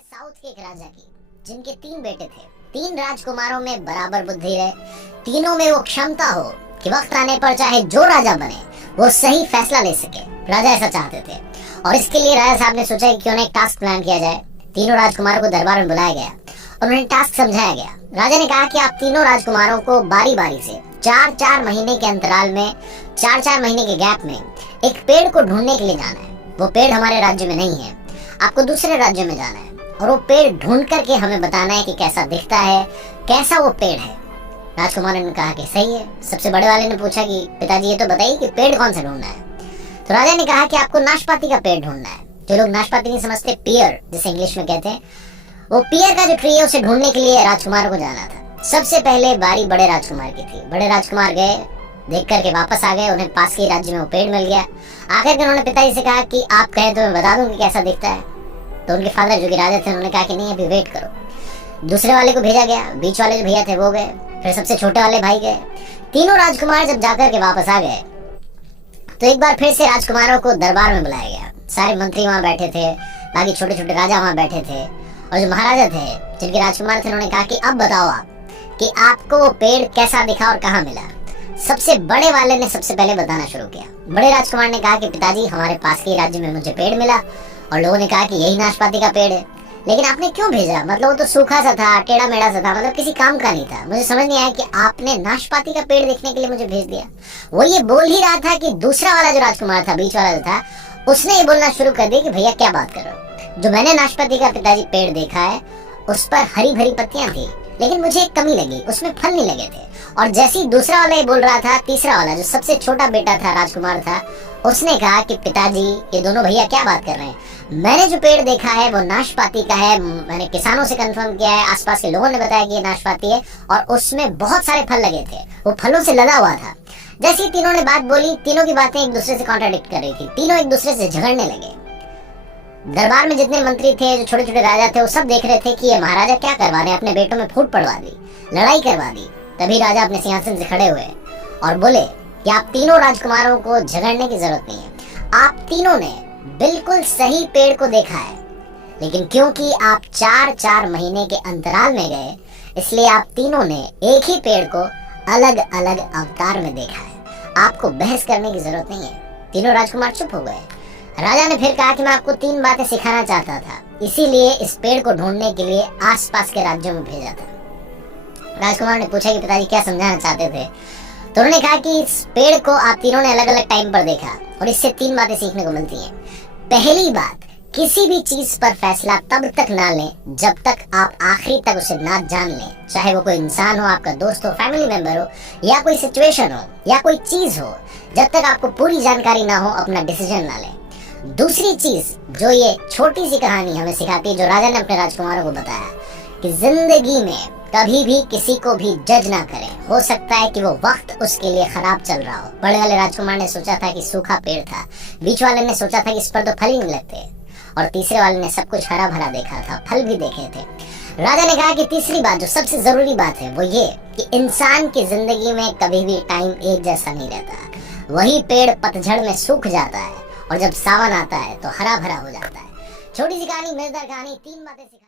South के एक राजा की, जिनके 3 बेटे थे। 3 राजकुमारों में बराबर बुद्धि रहे, तीनों में वो क्षमता हो कि वक्त आने पर चाहे जो राजा बने वो सही फैसला ले सके। राजा ऐसा चाहते थे और इसके लिए राजा साहब ने सोचा कि क्यों ना एक टास्क प्लान किया जाए। तीनों राजकुमारों को दरबार में बुलाया गया और उन्हें टास्क समझाया गया। राजा ने कहा कि आप तीनों राजकुमारों को बारी बारी से 4-4 महीने के अंतराल में, 4-4 महीने के गैप में एक पेड़ को ढूंढने के लिए जाना है। वो पेड़ हमारे राज्य में नहीं है, आपको दूसरे राज्य में जाना है और वो पेड़ ढूंढ करके हमें बताना है कि कैसा दिखता है, कैसा वो पेड़ है। राजकुमारों ने कहा कि सही है। सबसे बड़े वाले ने पूछा कि पिताजी ये तो बताइए कि पेड़ कौन सा ढूंढना है। तो राजा ने कहा कि आपको नाशपाती का पेड़ ढूंढना है। जो लोग नाशपाती नहीं समझते, पियर जिसे इंग्लिश में कहते हैं, वो पियर का जो ट्री है उसे ढूंढने के लिए राजकुमारों को जाना था। सबसे पहले बारी बड़े राजकुमार की थी। बड़े राजकुमार गए, देख करके वापस आ गए। उन्हें पास के राज्य में वो पेड़ मिल गया। आखिर में उन्होंने पिताजी से कहा कि आप कहें तो मैं बता दूं कि कैसा दिखता है। तो उनके फादर जो कि राजा थे उन्होंने कहा कि नहीं, अभी वेट करो। दूसरे वाले को भेजा गया, बीच वाले जो भैया थे वो गए, फिर सबसे छोटे वाले भाई गए। तीनों राजकुमार जब जाकर के वापस आ गए तो एक बार फिर से राजकुमारों को दरबार में बुलाया गया। सारे मंत्री वहां बैठे थे, बाकी छोटे छोटे राजा वहां बैठे थे और जो महाराजा थे जिनके राजकुमार थे उन्होंने कहा कि अब बताओ आप कि आपको वो पेड़ कैसा दिखा और कहाँ मिला। सबसे बड़े वाले ने सबसे पहले बताना शुरू किया। बड़े राजकुमार ने कहा कि पिताजी हमारे पास के राज्य में मुझे पेड़ मिला और लोगों ने कहा कि यही नाशपाती का पेड़ है, लेकिन आपने क्यों भेजा? मतलब वो तो सूखा सा था, टेढ़ा मेढ़ा सा था, मतलब किसी काम का नहीं था। मुझे समझ नहीं आया कि आपने नाशपाती का पेड़ देखने के लिए मुझे भेज दिया। वो ये बोल ही रहा था कि दूसरा वाला जो राजकुमार था, बीच वाला जो था, उसने ये बोलना शुरू कर दिया कि भैया क्या बात कर रहे हो, जो मैंने नाशपाती का पिताजी पेड़ देखा है उस पर हरी भरी पत्तियां थी, लेकिन मुझे एक कमी लगी, उसमें फल नहीं लगे थे। और जैसे ही दूसरा वाला ये बोल रहा था, तीसरा वाला जो सबसे छोटा बेटा था, राजकुमार था, उसने कहा कि पिताजी ये दोनों भैया क्या बात कर रहे हैं, मैंने जो पेड़ देखा है वो नाशपाती का है। मैंने किसानों से कंफर्म किया है, आसपास के लोगों ने बताया कि ये नाशपाती है और उसमें बहुत सारे फल लगे थे, वो फलों से लदा हुआ था। जैसे ही तीनों ने बात बोली, तीनों की बातें एक दूसरे से कॉन्ट्राडिक्ट कर रही थी। तीनों एक दूसरे से झगड़ने लगे। दरबार में जितने मंत्री थे, जो छोटे छोटे राजा थे, वो सब देख रहे थे कि ये महाराजा क्या करवा रहे हैं, अपने बेटों में फूट पड़वा दी, लड़ाई करवा दी। तभी राजा अपने सिंहासन से खड़े हुए और बोले कि आप तीनों राजकुमारों को झगड़ने की जरूरत नहीं है। आप तीनों ने बिल्कुल सही पेड़ को देखा है, लेकिन क्योंकि आप 4-4 महीने के अंतराल में गए, इसलिए आप तीनों ने एक ही पेड़ को अलग अलग अवतार में देखा है। आपको बहस करने की जरूरत नहीं है। तीनों राजकुमार चुप हो गए। राजा ने फिर कहा कि मैं आपको 3 बातें सिखाना चाहता था, इसीलिए इस पेड़ को ढूंढने के लिए आसपास के राज्यों में भेजा था। राजकुमार ने पूछा कि पिताजी क्या समझाना चाहते थे। तो उन्होंने कहा कि इस पेड़ को आप तीनों ने अलग अलग टाइम पर देखा और इससे 3 बातें सीखने को मिलती हैं। पहली बात, किसी भी चीज पर फैसला तब तक ना लें जब तक आप आखिरी तक उसे ना जान लें। चाहे वो कोई इंसान हो, आपका दोस्त हो, फैमिली मेंबर हो, या कोई सिचुएशन हो, या कोई चीज हो, जब तक आपको पूरी जानकारी ना हो अपना डिसीजन ना लें। दूसरी चीज जो ये छोटी सी कहानी हमें सिखाती है, जो राजा ने अपने राजकुमारों को बताया, कि जिंदगी में कभी भी किसी को भी जज ना करें। हो सकता है कि वो वक्त उसके लिए खराब चल रहा हो। बड़े वाले राजकुमार ने सोचा था कि सूखा पेड़ था, बीच वाले ने सोचा था कि इस पर तो फल ही नहीं लगते, और तीसरे वाले ने सब कुछ हरा भरा देखा था, फल भी देखे थे। राजा ने कहा कि तीसरी बात जो सबसे जरूरी बात है वो ये कि इंसान की जिंदगी में कभी भी टाइम एक जैसा नहीं रहता। वही पेड़ पतझड़ में सूख जाता है और जब सावन आता है तो हरा भरा हो जाता है। छोटी सी कहानी, मजेदार कहानी, 3 बातें सिखा